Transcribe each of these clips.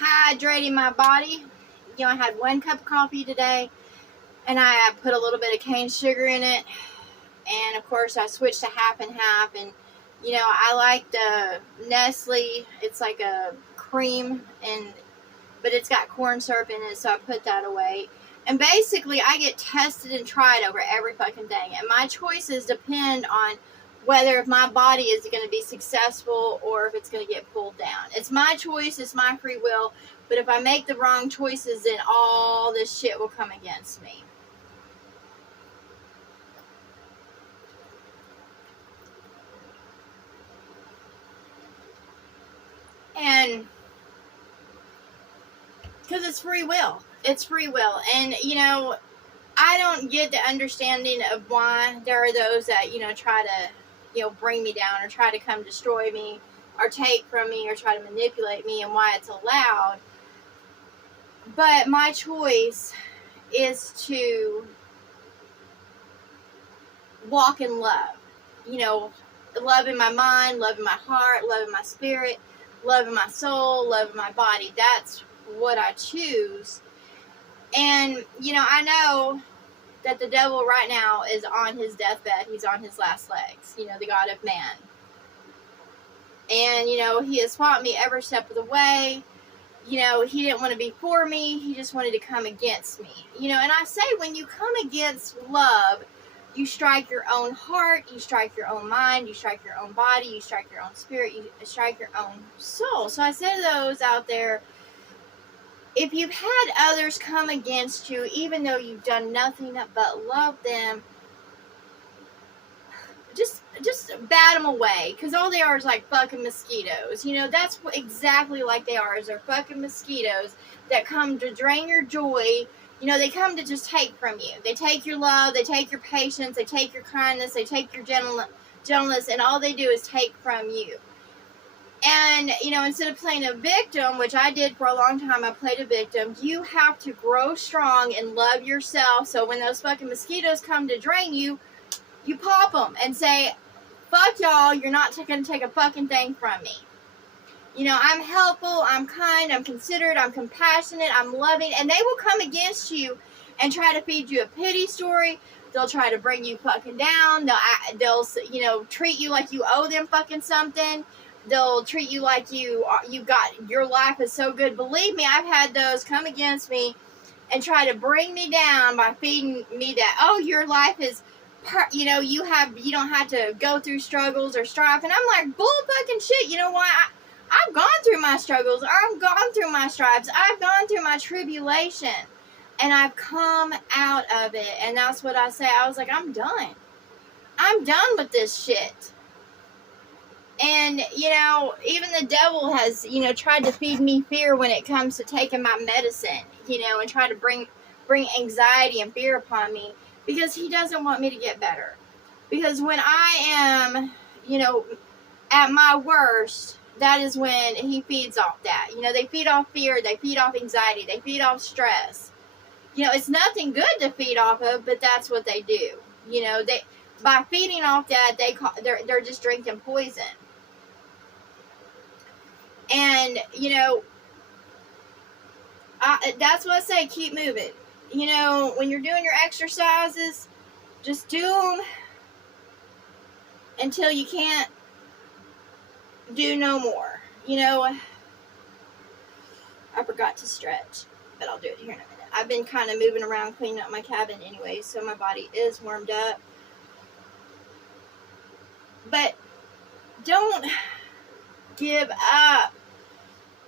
hydrating my body. You know, I had 1 cup of coffee today, and I put a little bit of cane sugar in it. And, of course, I switched to half and half. And, you know, I like the Nestle. It's like a cream, but it's got corn syrup in it, so I put that away. And basically, I get tested and tried over every fucking thing. And my choices depend on whether if my body is going to be successful or if it's going to get pulled down. It's my choice. It's my free will. But if I make the wrong choices, then all this shit will come against me. And because it's free will. It's free will. And, you know, I don't get the understanding of why there are those that, you know, try to, you know, bring me down or try to come destroy me or take from me or try to manipulate me, and why it's allowed. But my choice is to walk in love. You know, love in my mind, love in my heart, love in my spirit, love in my soul, love in my body. That's what I choose. And, you know, I know that the devil right now is on his deathbed. He's on his last legs, you know, the God of man. And, you know, he has fought me every step of the way. You know, he didn't want to be for me. He just wanted to come against me. You know, and I say when you come against love, you strike your own heart, you strike your own mind, you strike your own body, you strike your own spirit, you strike your own soul. So I say to those out there, if you've had others come against you, even though you've done nothing but love them, just bat them away, because all they are is like fucking mosquitoes. You know, that's exactly like they are, is they're fucking mosquitoes that come to drain your joy. You know, they come to just take from you. They take your love, they take your patience, they take your kindness, they take your gentleness, and all they do is take from you. And, you know, instead of playing a victim, which I did for a long time, I played a victim, you have to grow strong and love yourself, so when those fucking mosquitoes come to drain you, you pop them and say, fuck y'all, you're not going to take a fucking thing from me. You know, I'm helpful, I'm kind, I'm considerate, I'm compassionate, I'm loving, and they will come against you and try to feed you a pity story. They'll try to bring you fucking down. They'll you know, treat you like you owe them fucking something. They'll treat you like you got, your life is so good. Believe me, I've had those come against me and try to bring me down by feeding me that, oh, your life is, you know, you don't have to go through struggles or strife. And I'm like, bull fucking shit. You know why? I've gone through my struggles. I've gone through my stripes. I've gone through my tribulation. And I've come out of it. And that's what I say. I was like, I'm done. I'm done with this shit. And, you know, even the devil has, you know, tried to feed me fear when it comes to taking my medicine, you know, and try to bring anxiety and fear upon me, because he doesn't want me to get better. Because when I am, you know, at my worst, that is when he feeds off that. You know, they feed off fear, they feed off anxiety, they feed off stress. You know, it's nothing good to feed off of, but that's what they do. You know, by feeding off that, they're just drinking poison. And, you know, that's what I say, keep moving. You know, when you're doing your exercises, just do them until you can't do no more. You know, I forgot to stretch, but I'll do it here in a minute. I've been kind of moving around, cleaning up my cabin anyway, so my body is warmed up. But don't give up.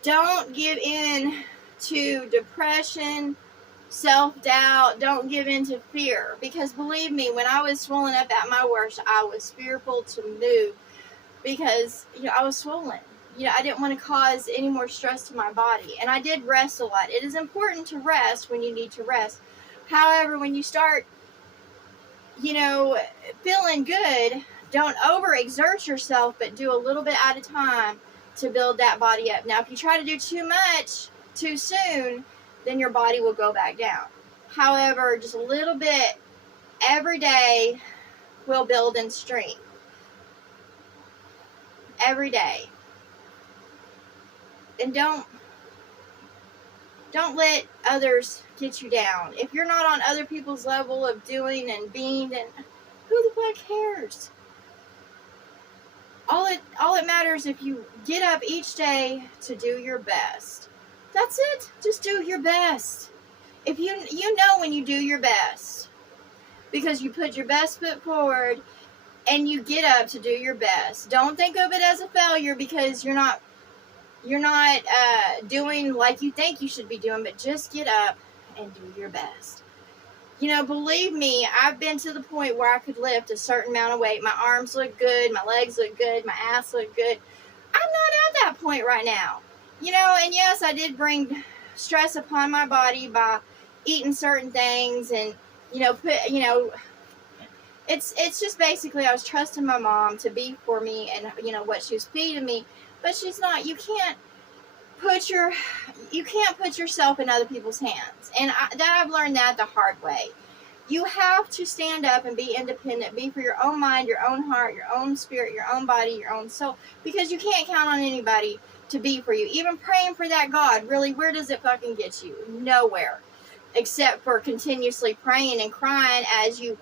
Don't give in to depression, self-doubt. Don't give in to fear. Because believe me, when I was swollen up at my worst, I was fearful to move. Because, you know, I was swollen. You know, I didn't want to cause any more stress to my body. And I did rest a lot. It is important to rest when you need to rest. However, when you start, you know, feeling good, don't overexert yourself, but do a little bit at a time to build that body up. Now, if you try to do too much too soon, then your body will go back down. However, just a little bit every day will build in strength. Every day. And don't Don't let others get you down. If you're not on other people's level of doing and being, then who the fuck cares? All it matters if you get up each day to do your best. That's it. Just do your best. If you know when you do your best, because you put your best foot forward and you get up to do your best. Don't think of it as a failure because you're not doing like you think you should be doing, but just get up and do your best. You know, believe me, I've been to the point where I could lift a certain amount of weight. My arms look good, my legs look good, my ass look good. I'm not at that point right now. You know, and yes, I did bring stress upon my body by eating certain things and, it's just basically I was trusting my mom to be for me and, what she was feeding me, but she's not. You can't put yourself in other people's hands. And I've learned that the hard way. You have to stand up and be independent, be for your own mind, your own heart, your own spirit, your own body, your own soul, because you can't count on anybody to be for you. Even praying for that God, really, where does it fucking get you? Nowhere. Except for continuously praying and crying as you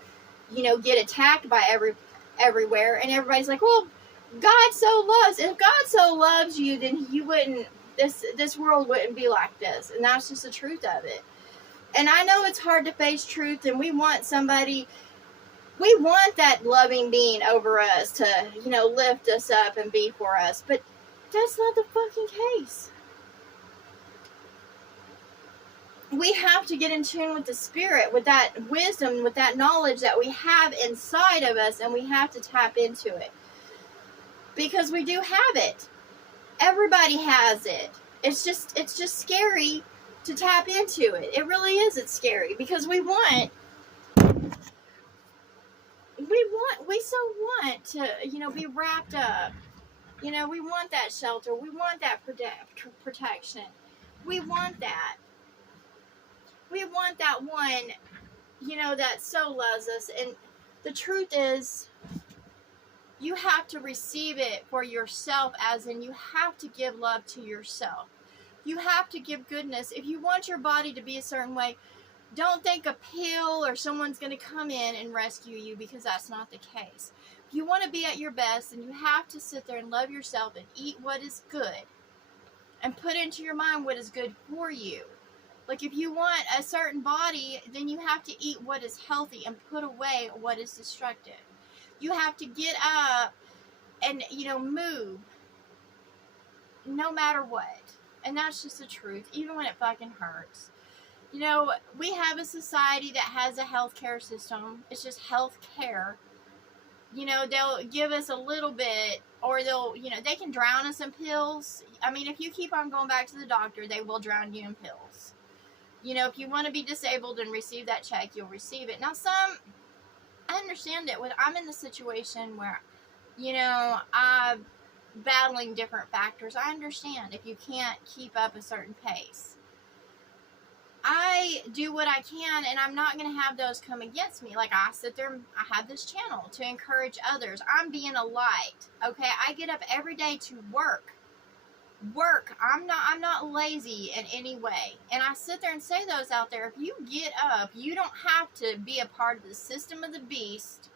get attacked by everywhere, and everybody's like, well, God so loves. If God so loves you, then you wouldn't. This world wouldn't be like this, and that's just the truth of it. And I know it's hard to face truth, and we want that loving being over us to, lift us up and be for us, but that's not the fucking case. We have to get in tune with the spirit, with that wisdom, with that knowledge that we have inside of us, and we have to tap into it. Because we do have it. Everybody has it. It's just scary to tap into it. It really is. It's scary because we so want to, be wrapped up. We want that shelter. We want that protection. We want that. We want that one, that so loves us. And the truth is, you have to receive it for yourself, as in you have to give love to yourself. You have to give goodness. If you want your body to be a certain way, don't think a pill or someone's going to come in and rescue you, because that's not the case. If you want to be at your best, then you have to sit there and love yourself and eat what is good and put into your mind what is good for you. Like if you want a certain body, then you have to eat what is healthy and put away what is destructive. You have to get up and, move no matter what. And that's just the truth, even when it fucking hurts. We have a society that has a healthcare system. It's just health care. They'll give us a little bit, or they'll, they can drown us in pills. I mean, if you keep on going back to the doctor, they will drown you in pills. If you want to be disabled and receive that check, you'll receive it. Now, I understand it. When I'm in the situation where, I'm battling different factors, I understand if you can't keep up a certain pace. I do what I can, and I'm not going to have those come against me. Like, I sit there, I have this channel to encourage others. I'm being a light, okay? I get up every day to work. I'm not lazy in any way. And I sit there and say those out there. If you get up, you don't have to be a part of the system of the beast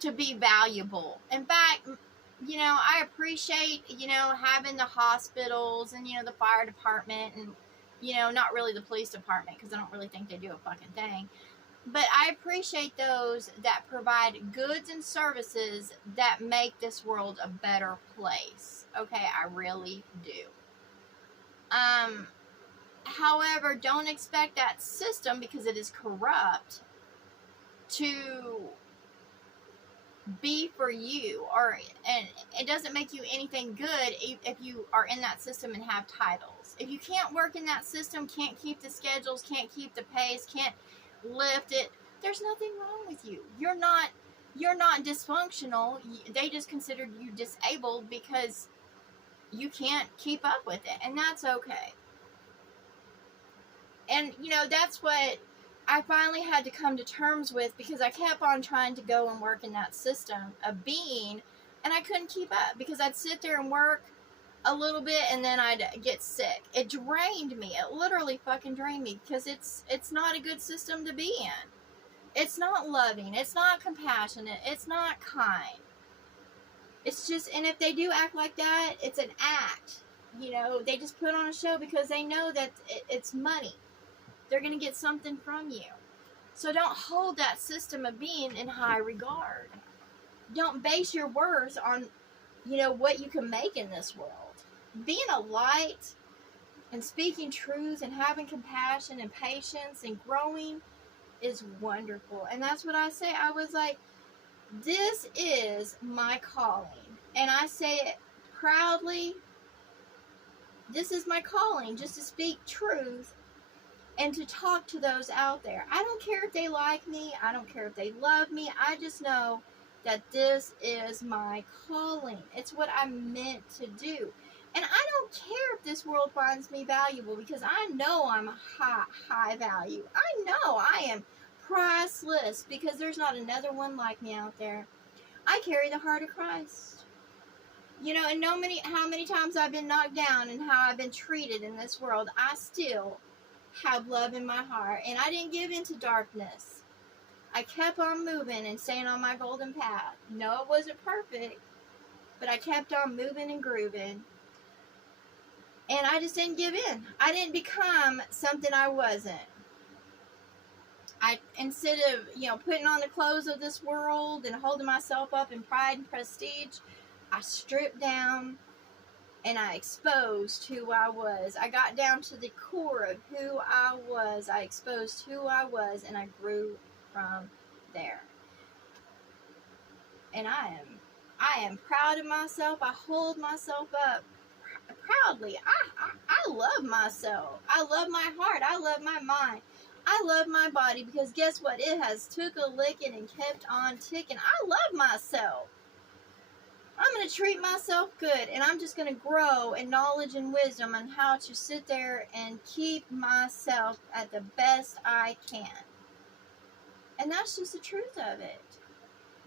to be valuable. In fact, I appreciate, having the hospitals and, the fire department and, not really the police department, because I don't really think they do a fucking thing. But I appreciate those that provide goods and services that make this world a better place. Okay, I really do. However, don't expect that system, because it is corrupt, to be for you, and it doesn't make you anything good if you are in that system and have titles. If you can't work in that system, can't keep the schedules, can't keep the pace, can't lift it, there's nothing wrong with you. You're not dysfunctional. They just considered you disabled because you can't keep up with it, and that's okay. And that's what I finally had to come to terms with, because I kept on trying to go and work in that system of being, and I couldn't keep up, because I'd sit there and work a little bit, and then I'd get sick. It drained me. It literally fucking drained me, because it's not a good system to be in. It's not loving. It's not compassionate. It's not kind. It's just, and if they do act like that, it's an act. You know, they just put on a show because they know that it's money. They're going to get something from you. So don't hold that system of being in high regard. Don't base your worth on, you know, what you can make in this world. Being a light and speaking truth and having compassion and patience and growing is wonderful. And that's what I say. I was like, this is my calling. And I say it proudly. This is my calling, just to speak truth and to talk to those out there. I don't care if they like me. I don't care if they love me. I just know that this is my calling. It's what I'm meant to do. And I don't care if this world finds me valuable, because I know I'm high value. I know I am priceless, because there's not another one like me out there. I carry the heart of Christ. You know, and how many times I've been knocked down and how I've been treated in this world, I still have love in my heart. And I didn't give in to darkness. I kept on moving and staying on my golden path. No, it wasn't perfect, but I kept on moving and grooving. And I just didn't give in. I didn't become something I wasn't. Instead of, you know, putting on the clothes of this world and holding myself up in pride and prestige, I stripped down and I exposed who I was. I got down to the core of who I was. I exposed who I was, and I grew from there. And I am proud of myself. I hold myself up proudly. I love myself. I love my heart. I love my mind. I love my body, because guess what? It has took a licking and kept on ticking. I love myself. I'm going to treat myself good, and I'm just going to grow in knowledge and wisdom on how to sit there and keep myself at the best I can. And that's just the truth of it.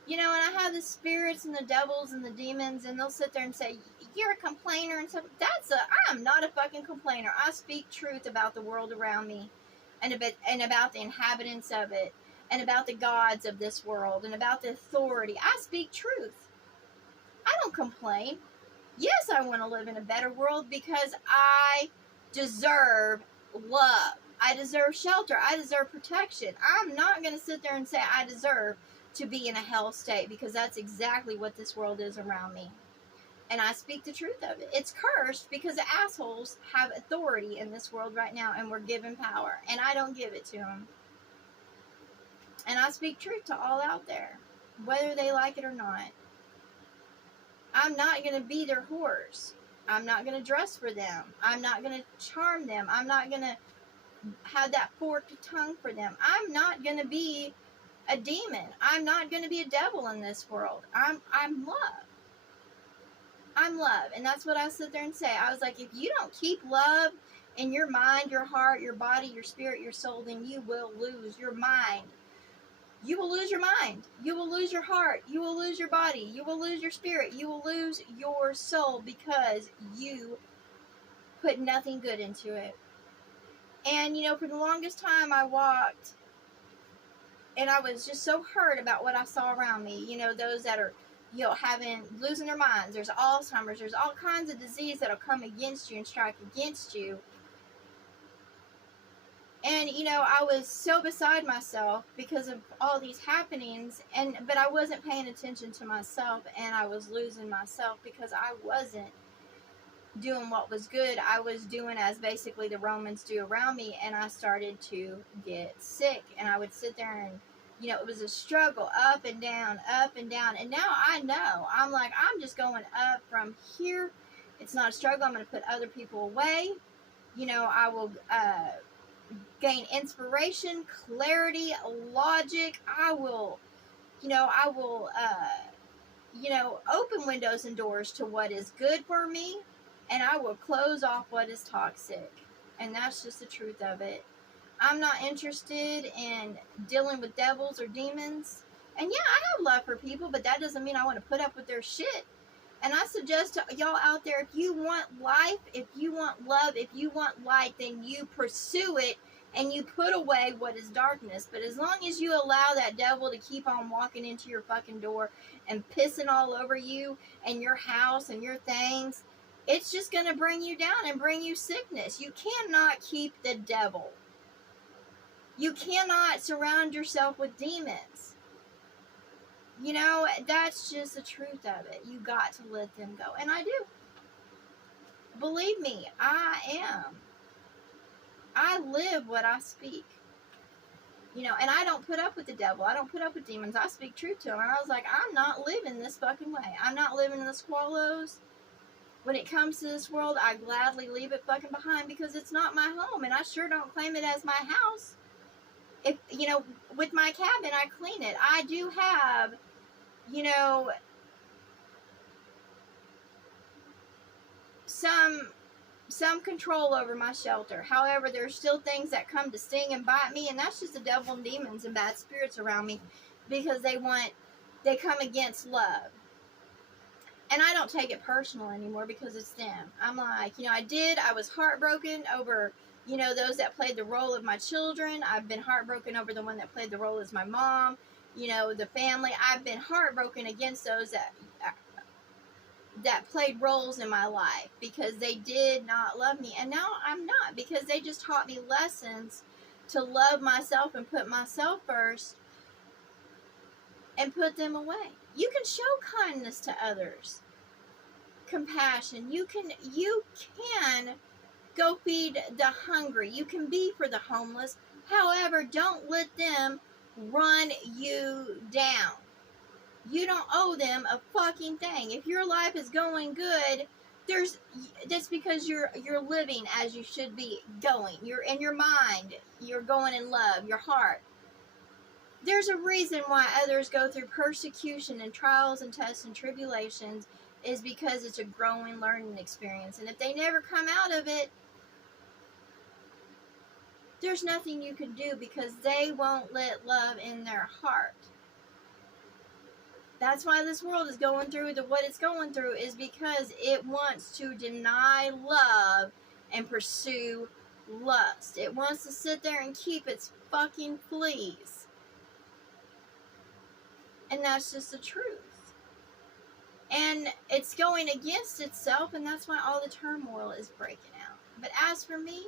You know, and I have the spirits and the devils and the demons, and they'll sit there and say, you're a complainer and stuff. I'm not a fucking complainer. I speak truth about the world around me, and about the inhabitants of it, and about the gods of this world, and about the authority. I speak truth. I don't complain. Yes, I want to live in a better world, because I deserve love. I deserve shelter. I deserve protection. I'm not going to sit there and say I deserve to be in a hell state, because that's exactly what this world is around me. And I speak the truth of it. It's cursed, because the assholes have authority in this world right now, and we're given power. And I don't give it to them. And I speak truth to all out there, whether they like it or not. I'm not going to be their whores. I'm not going to dress for them. I'm not going to charm them. I'm not going to have that forked tongue for them. I'm not going to be a demon. I'm not going to be a devil in this world. I'm love. I'm love. And that's what I sit there and say. I was like, if you don't keep love in your mind, your heart, your body, your spirit, your soul, then you will lose your mind. You will lose your mind. You will lose your heart. You will lose your body. You will lose your spirit. You will lose your soul, because you put nothing good into it. And, you know, for the longest time I walked, and I was just so hurt about what I saw around me. You know, those that are, you know, losing their minds. There's Alzheimer's. There's all kinds of disease that'll come against you and strike against you. And, you know, I was so beside myself because of all these happenings, but I wasn't paying attention to myself, and I was losing myself because I wasn't doing what was good. I was doing as basically the Romans do around me, and I started to get sick. And I would sit there and, you know, it was a struggle, up and down, up and down. And now I know. I'm like, I'm just going up from here. It's not a struggle. I'm going to put other people away. You know, I will gain inspiration, clarity, logic. I will open windows and doors to what is good for me, and I will close off what is toxic. And that's just the truth of it. I'm not interested in dealing with devils or demons. And yeah, I have love for people, but that doesn't mean I want to put up with their shit. And I suggest to y'all out there, if you want life, if you want love, if you want light, then you pursue it and you put away what is darkness. But as long as you allow that devil to keep on walking into your fucking door and pissing all over you and your house and your things, it's just going to bring you down and bring you sickness. You cannot keep the devil. You cannot surround yourself with demons. You know, that's just the truth of it. You got to let them go. And I do. Believe me, I am. I live what I speak. You know, and I don't put up with the devil. I don't put up with demons. I speak truth to him. And I was like, I'm not living this fucking way. I'm not living in the squallows. When it comes to this world, I gladly leave it fucking behind because it's not my home. And I sure don't claim it as my house. If, you know, with my cabin, I clean it. I do have, you know, some control over my shelter. However, there's still things that come to sting and bite me, and that's just the devil and demons and bad spirits around me because they come against love. And I don't take it personal anymore because it's them. I'm like, you know, I was heartbroken over, you know, those that played the role of my children. I've been heartbroken over the one that played the role as my mom, you know, the family. I've been heartbroken against those that played roles in my life because they did not love me. And now I'm not, because they just taught me lessons to love myself and put myself first and put them away. You can show kindness to others, compassion. You can go feed the hungry. You can be for the homeless. However, don't let them run you down. You don't owe them a fucking thing. If your life is going good, that's because you're living as you should be going. You're in your mind. You're going in love, your heart. There's a reason why others go through persecution and trials and tests and tribulations is because it's a growing, learning experience. And if they never come out of it, there's nothing you can do because they won't let love in their heart. That's why this world is going through what it's going through, is because it wants to deny love and pursue lust. It wants to sit there and keep its fucking fleas. And that's just the truth. And it's going against itself, and that's why all the turmoil is breaking out. But as for me,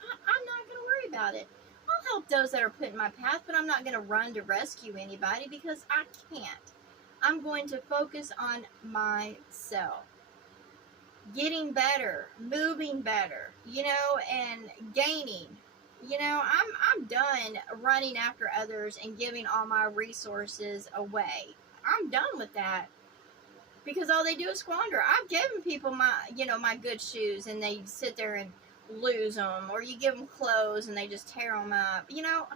I'm not going to worry about it. I'll help those that are put in my path, but I'm not going to run to rescue anybody because I can't. I'm going to focus on myself. Getting better, moving better, you know, and gaining. You know, I'm done running after others and giving all my resources away. I'm done with that because all they do is squander. I've given people my good shoes and they sit there and lose them, or you give them clothes and they just tear them up. You know,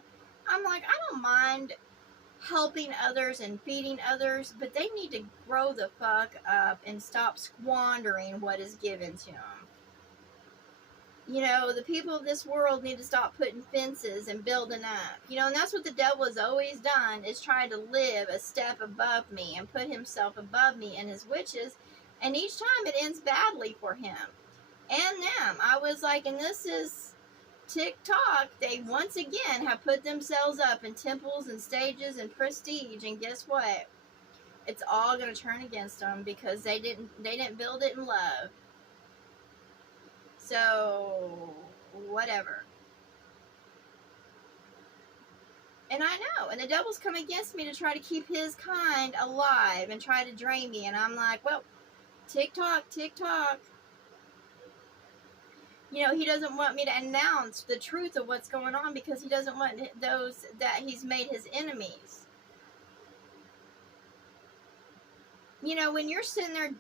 I'm like, I don't mind helping others and feeding others, but they need to grow the fuck up and stop squandering what is given to them. You know, the people of this world need to stop putting fences and building up. You know, and that's what the devil has always done, is try to live a step above me and put himself above me and his witches, and each time it ends badly for him and them. I was like, and this is TikTok. They once again have put themselves up in temples and stages and prestige, and guess what? It's all going to turn against them because they didn't build it in love. So, whatever. And I know, and the devil's come against me to try to keep his kind alive and try to drain me, and I'm like, well, TikTok. You know, he doesn't want me to announce the truth of what's going on because he doesn't want those that he's made his enemies. You know, when you're sitting there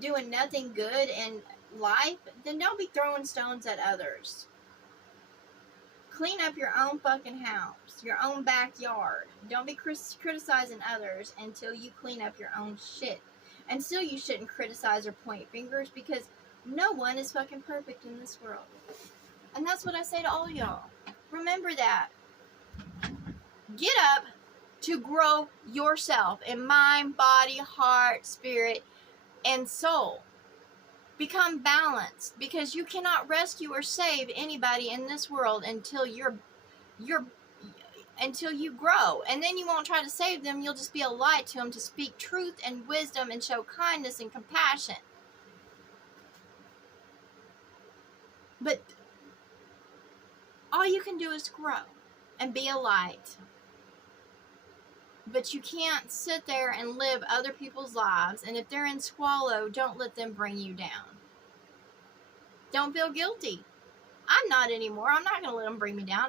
doing nothing good in life, then don't be throwing stones at others. Clean up your own fucking house, your own backyard. Don't be criticizing others until you clean up your own shit. And still, you shouldn't criticize or point fingers because no one is fucking perfect in this world. And that's what I say to all y'all. Remember that. Get up to grow yourself in mind, body, heart, spirit, and soul. Become balanced, because you cannot rescue or save anybody in this world until until you grow. And then you won't try to save them. You'll just be a light to them, to speak truth and wisdom and show kindness and compassion. But all you can do is grow and be a light. But you can't sit there and live other people's lives. And if they're in squalor, don't let them bring you down. Don't feel guilty. I'm not anymore. I'm not going to let them bring me down.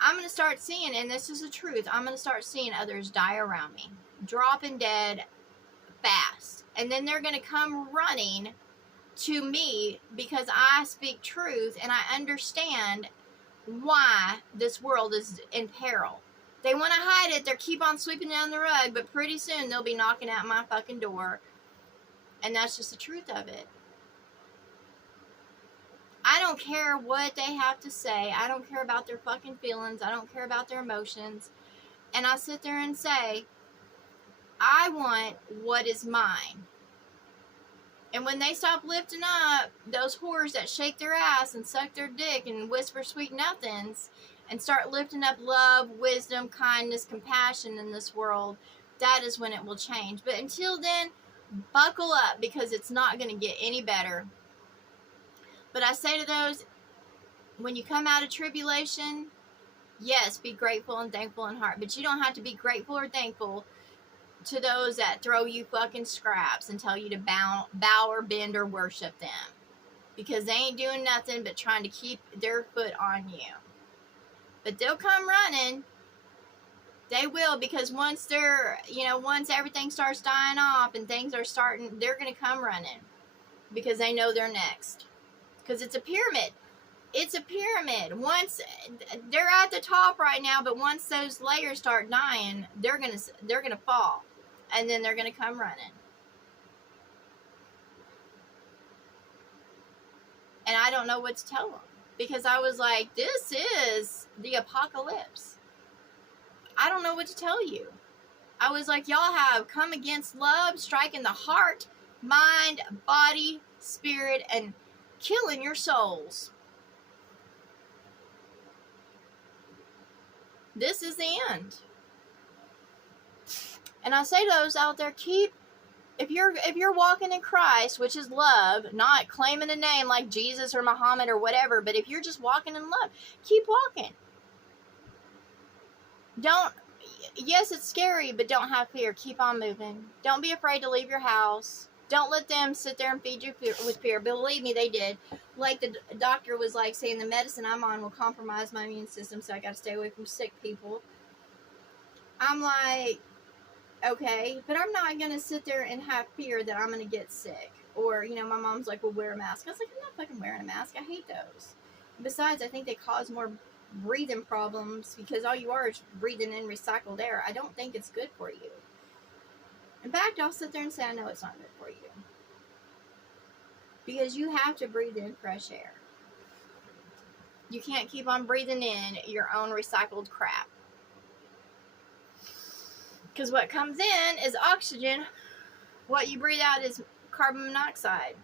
I'm going to start seeing, and this is the truth, I'm going to start seeing others die around me, dropping dead fast. And then they're going to come running to me because I speak truth and I understand why this world is in peril. They want to hide it. They keep on sweeping down the rug, but pretty soon they'll be knocking at my fucking door. And that's just the truth of it. I don't care what they have to say. I don't care about their fucking feelings. I don't care about their emotions. And I sit there and say, I want what is mine. And when they stop lifting up those whores that shake their ass and suck their dick and whisper sweet nothings and start lifting up love, wisdom, kindness, compassion in this world, that is when it will change. But until then, buckle up, because it's not going to get any better. But I say to those, when you come out of tribulation, yes, be grateful and thankful in heart. But you don't have to be grateful or thankful to those that throw you fucking scraps and tell you to bow or bend or worship them. Because they ain't doing nothing but trying to keep their foot on you. But they'll come running. They will, because once once everything starts dying off and things are starting, they're going to come running. Because they know they're next. Because it's a pyramid. It's a pyramid. Once they're at the top right now, but once those layers start dying, they're gonna fall, and then they're gonna come running. And I don't know what to tell them, because I was like, this is the apocalypse. I don't know what to tell you. I was like, y'all have come against love, striking the heart, mind, body, spirit, and killing your souls. This is the end. And I say to those out there, if you're walking in Christ, which is love, not claiming a name like Jesus or Muhammad or whatever, but if you're just walking in love, keep walking. Yes, it's scary, but don't have fear. Keep on moving. Don't be afraid to leave your house. Don't let them sit there and feed you with fear. Believe me, they did. Like the doctor was like saying, the medicine I'm on will compromise my immune system, so I got to stay away from sick people. I'm like, okay, but I'm not going to sit there and have fear that I'm going to get sick. Or, my mom's like, well, wear a mask. I was like, I'm not fucking wearing a mask. I hate those. Besides, I think they cause more breathing problems, because all you are is breathing in recycled air. I don't think it's good for you. In fact, I'll sit there and say, I know it's not good for you. Because you have to breathe in fresh air. You can't keep on breathing in your own recycled crap. Because what comes in is oxygen. What you breathe out is carbon monoxide.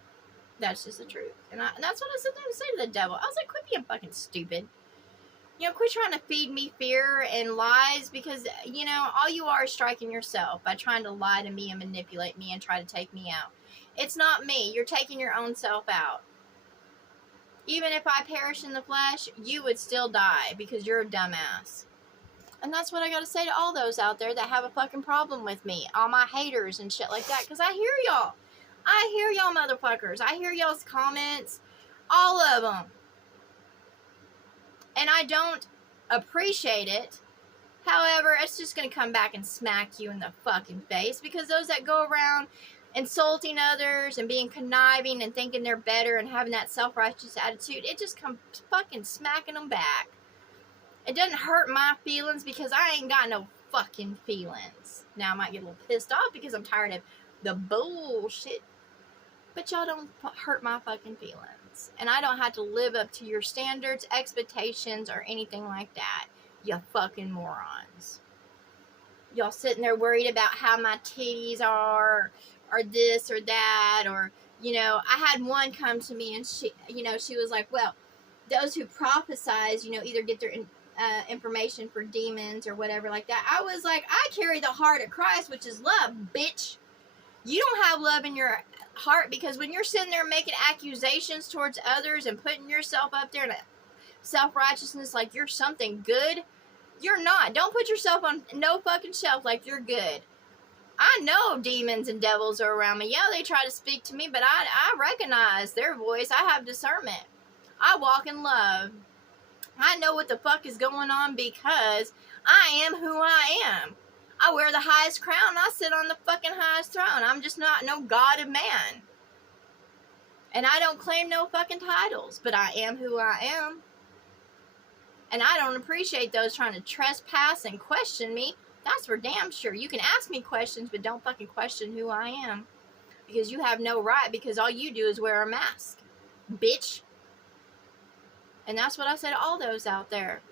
That's just the truth. And that's what I sit there and say to the devil. I was like, quit being fucking stupid. Quit trying to feed me fear and lies, because, all you are is striking yourself by trying to lie to me and manipulate me and try to take me out. It's not me. You're taking your own self out. Even if I perish in the flesh, you would still die, because you're a dumbass. And that's what I got to say to all those out there that have a fucking problem with me. All my haters and shit like that, because I hear y'all. I hear y'all motherfuckers. I hear y'all's comments. All of them. And I don't appreciate it. However, it's just going to come back and smack you in the fucking face. Because those that go around insulting others and being conniving and thinking they're better and having that self-righteous attitude, it just comes fucking smacking them back. It doesn't hurt my feelings, because I ain't got no fucking feelings. Now I might get a little pissed off because I'm tired of the bullshit. But y'all don't hurt my fucking feelings. And I don't have to live up to your standards, expectations, or anything like that. You fucking morons. Y'all sitting there worried about how my titties are, or this or that, or, you know, I had one come to me and she, you know, she was like, well, those who prophesize, you know, either get their information for demons or whatever like that. I was like, I carry the heart of Christ, which is love, bitch. You don't have love in your heart, because when you're sitting there making accusations towards others and putting yourself up there in self-righteousness like you're something good, you're not. Don't put yourself on no fucking shelf like you're good. I know demons and devils are around me. Yeah, they try to speak to me, but I recognize their voice. I have discernment. I walk in love. I know what the fuck is going on because I am who I am. I wear the highest crown. I sit on the fucking highest throne. I'm just not no god of man. And I don't claim no fucking titles, but I am who I am. And I don't appreciate those trying to trespass and question me. That's for damn sure. You can ask me questions, but don't fucking question who I am. Because you have no right, because all you do is wear a mask. Bitch. And that's what I say to all those out there.